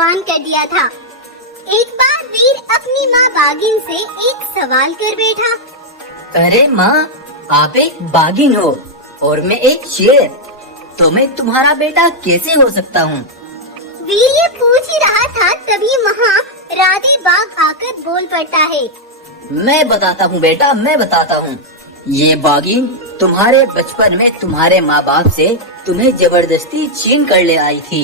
रवान कर दिया था। एक बार वीर अपनी माँ बागिन से एक सवाल कर बैठा। अरे माँ, आप एक बागिन हो और मैं एक शेर, तो मैं तुम्हारा बेटा कैसे हो सकता हूँ? वीर ये पूछ ही रहा था, तभी वहाँ राधे बाघ आकर बोल पड़ता है। मैं बताता हूँ बेटा, मैं बताता हूँ। ये बागिन तुम्हारे बचपन में तुम्हारे माँ बाप से तुम्हें जबरदस्ती छीन कर ले आई थी।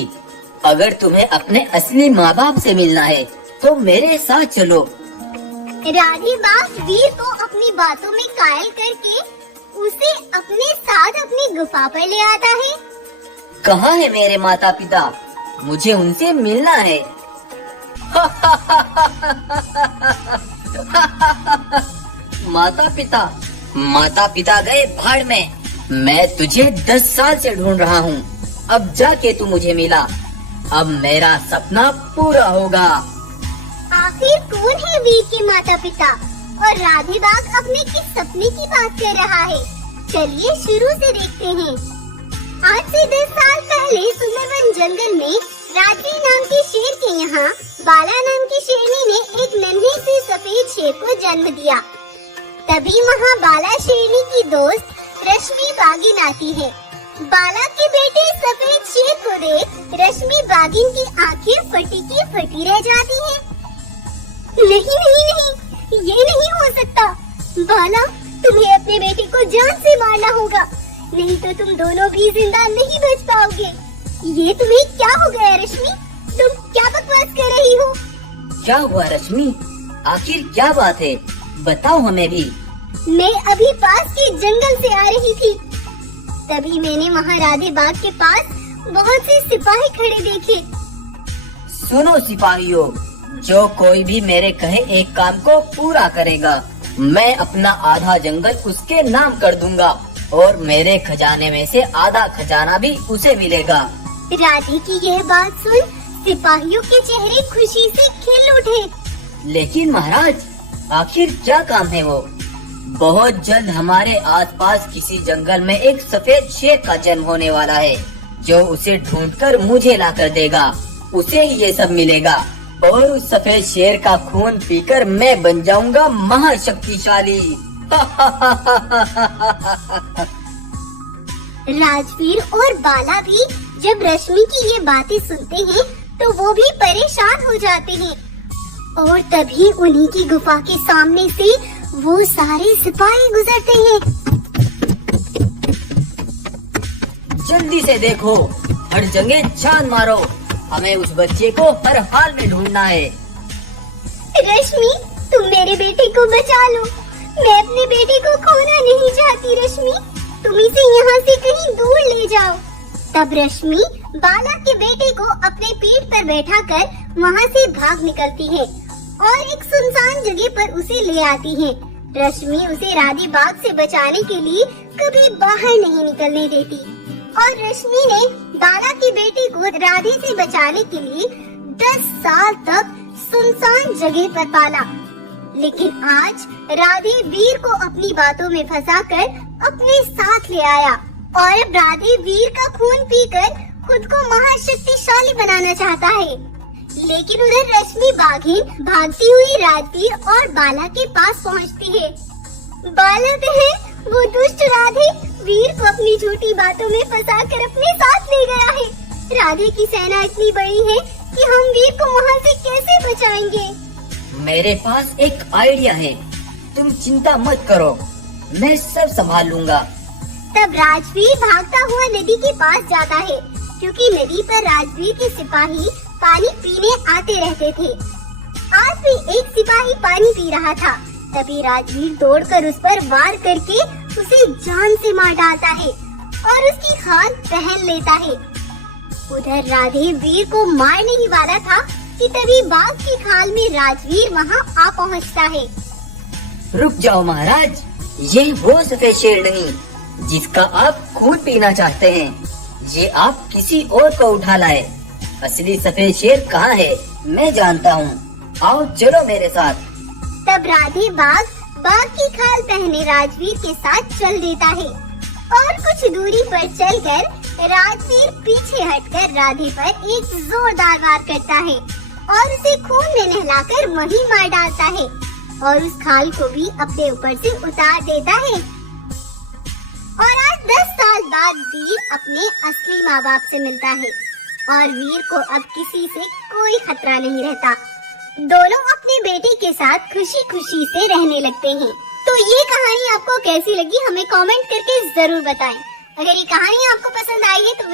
अगर तुम्हें अपने असली माँ बाप से मिलना है तो मेरे साथ चलो। राधे बाघ वीर को अपनी बातों में कायल करके उसे अपने साथ अपनी गुफा पर ले आता है। कहाँ है मेरे माता पिता? मुझे उनसे मिलना है। माता पिता गए भाड़ में। मैं तुझे 10 साल से ढूंढ रहा हूँ, अब जाके तू मुझे मिला। अब मेरा सपना पूरा होगा। आखिर कौन है वीर के माता पिता और राधे बाघ अपने किस सपने की बात कर रहा है? चलिए शुरू से देखते हैं। आज से 10 साल पहले सुंदरवन जंगल में रात्रि नाम के शेर के यहाँ बाला नाम की शेरनी ने एक नन्हे से सफेद शेर को जन्म दिया। तभी वहाँ बाला शेरनी की दोस्त रश्मि बागिन आती है। बाला के बेटे सफेद शेर को देख रश्मि बागिन की आंखें फटी की फटी रह जाती हैं। नहीं नहीं नहीं, ये नहीं हो सकता। बाला, तुम्हें अपने बेटे को जान से मारना होगा, नहीं तो तुम दोनों भी जिंदा नहीं बच पाओगे। ये तुम्हें क्या हो गया रश्मि? तुम क्या बकवास कर रही हो? क्या हुआ रश्मि? आखिर क्या बात है, बताओ हमें भी। मैं अभी पास के जंगल से आ रही थी, तभी मैंने वहाँ राधे बाघ के पास बहुत से सिपाही खड़े देखे। सुनो सिपाहियों, जो कोई भी मेरे कहे एक काम को पूरा करेगा, मैं अपना आधा जंगल उसके नाम कर दूंगा और मेरे खजाने में से आधा खजाना भी उसे मिलेगा। राधे की यह बात सुन सिपाहियों के चेहरे खुशी से खिल उठे। लेकिन महाराज, आखिर क्या काम है वो? बहुत जल्द हमारे आसपास किसी जंगल में एक सफेद शेर का जन्म होने वाला है, जो उसे ढूंढकर मुझे ला कर देगा। उसे ही ये सब मिलेगा और उस सफेद शेर का खून पीकर मैं बन जाऊंगा महाशक्तिशाली। राजवीर और बाला भी जब रश्मि की ये बातें सुनते हैं तो वो भी परेशान हो जाते हैं। और तभी उन्हीं की गुफा के सामने से वो सारे सिपाही गुजरते हैं। जल्दी से देखो, हर जगह छान मारो, हमें उस बच्चे को हर हाल में ढूंढना है। रश्मि, तुम मेरे बेटे को बचा लो। मैं अपने बेटे को खोना नहीं चाहती रश्मि, तुम इसे यहाँ से कहीं दूर ले जाओ। तब रश्मि बाला के बेटे को अपने पीठ पर बैठाकर वहाँ से भाग निकलती है और एक सुनसान जगह पर उसे ले आती है। रश्मि उसे राधे बाघ से बचाने के लिए कभी बाहर नहीं निकलने देती और रश्मि ने बाला के बेटे को राधे से बचाने के लिए 10 साल तक सुनसान जगह पर पाला। लेकिन आज राधे वीर को अपनी बातों में फंसाकर अपने साथ ले आया और अब राधे वीर का खून पीकर खुद को महाशक्तिशाली बनाना चाहता है। लेकिन उधर रश्मि बाघिन भागती हुई राजवीर और बाला के पास पहुंचती है। बाला बहन, वो दुष्ट राधे वीर को अपनी झूठी बातों में फंसाकर अपने साथ ले गया है। राधे की सेना इतनी बड़ी है कि हम वीर को वहाँ से कैसे बचाएंगे? मेरे पास एक आइडिया है, तुम चिंता मत करो, मैं सब संभाल लूंगा। तब राजवीर भागता हुआ नदी के पास जाता है, क्योंकि नदी पर राजवीर के सिपाही पानी पीने आते रहते थे। आज भी एक सिपाही पानी पी रहा था। तभी राजवीर दौड़कर उस पर वार करके उसे जान से मार डालता है और उसकी खाल पहन लेता है। उधर राधे वीर को मारने ही वाला था कि तभी बाघ की खाल में राजवीर वहाँ आ पहुँचता है। रुक जाओ महाराज, ये वो सफेद शेर नहीं जिसका आप खून पीना चाहते हैं, ये आप किसी और को उठा लाए। असली सफेद शेर कहाँ है मैं जानता हूँ, आओ चलो मेरे साथ। तब राधे बाघ की खाल पहने राजवीर के साथ चल देता है और कुछ दूरी पर चलकर राजवीर पीछे हटकर राधे पर एक जोरदार वार करता है और उसे खून में नहलाकर वहीं मार डालता है और उस खाल को भी अपने ऊपर से उतार देता है। और आज 10 साल बाद वीर अपने असली माँ बाप से मिलता है और वीर को अब किसी से कोई खतरा नहीं रहता। दोनों अपने बेटे के साथ खुशी खुशी से रहने लगते हैं। तो ये कहानी आपको कैसी लगी हमें कमेंट करके जरूर बताएं। अगर ये कहानी आपको पसंद आई है तो